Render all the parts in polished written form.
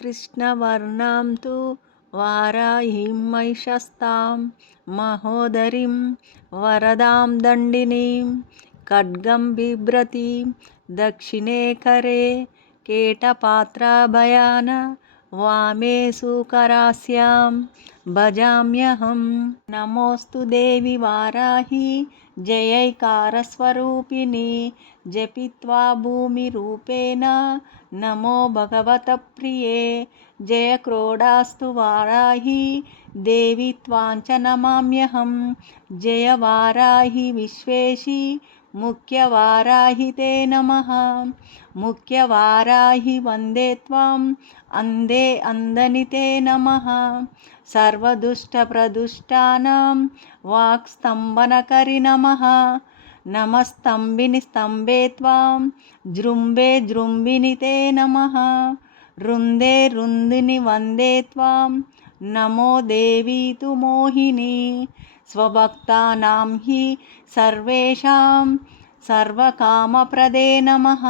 कृष्णवर्णां तु वाराहीं महिषस्तां महोदरीं वरदां दण्डिनीं खड्गं बिभ्रतीं दक्षिणे करे केटपात्राभयान् वामे सुकरास्यां भजाम्यहं। नमोऽस्तु देवि वाराही जयैकारस्वरूपिणी जपित्वा भूमिरूपेण नमो भगवतप्रिये। जय क्रोडास्तु वाराही देवी त्वाञ्च नमाम्यहं। जय वाराही विश्वेशी मुख्यवाराही ते नमः। मुख्यवाराही वन्दे त्वाम् अन्धे अन्धनिते नमः। सर्वदुष्टप्रदुष्टानां वाक्स्तम्भनकरि नमः। नमस्तम्भिनि स्तम्भे त्वां जृम्भे जृम्भिनि ते नमः। रुन्दे रुन्दिनि वन्दे त्वां नमो देवी तु मोहिनी। स्वभक्तानां हि सर्वेषां सर्वकामप्रदे नमः।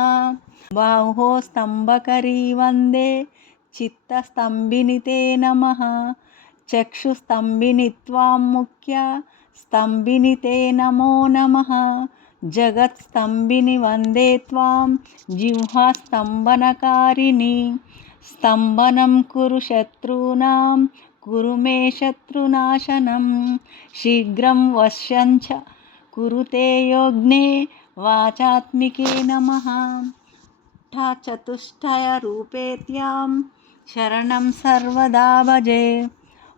बाहो स्तम्भकरी वन्दे चित्तस्तम्भिनि ते नमः। चक्षुस्तम्भिनि त्वां मुख्य स्तम्भिनि ते नमो नमः। जगत्स्तम्भिनि वन्दे त्वां जिह्वास्तम्भनकारिणि। स्तम्भनं कुरु शत्रूणां कुरु मे शत्रुनाशनं। शीघ्रं वश्यञ्च कुरुते योग्ने वाचात्मिके नमः। चतुष्टयरूपेत्यां शरणं सर्वदा भजे।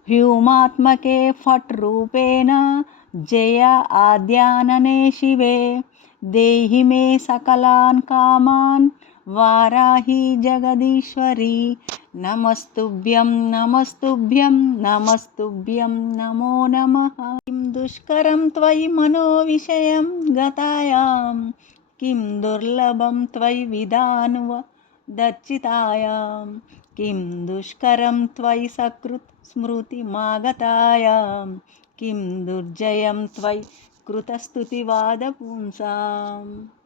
व्योमात्मके फट् रूपेण जय आद्यानने शिवे। देहि मे सकलान् कामान् वाराही जगदीश्वरी। नमस्तुभ्यं नमस्तुभ्यं नमस्तुभ्यं नमो नमः। किं दुष्करं त्वयि मनोविषयं गतायां किं दुर्लभं त्वयि विधानवदर्चितायां। किं दुष्करं त्वयि सकृत् स्मृतिमागतायां किं दुर्जयं त्वयि कृतस्तुतिवादपुंसाम्।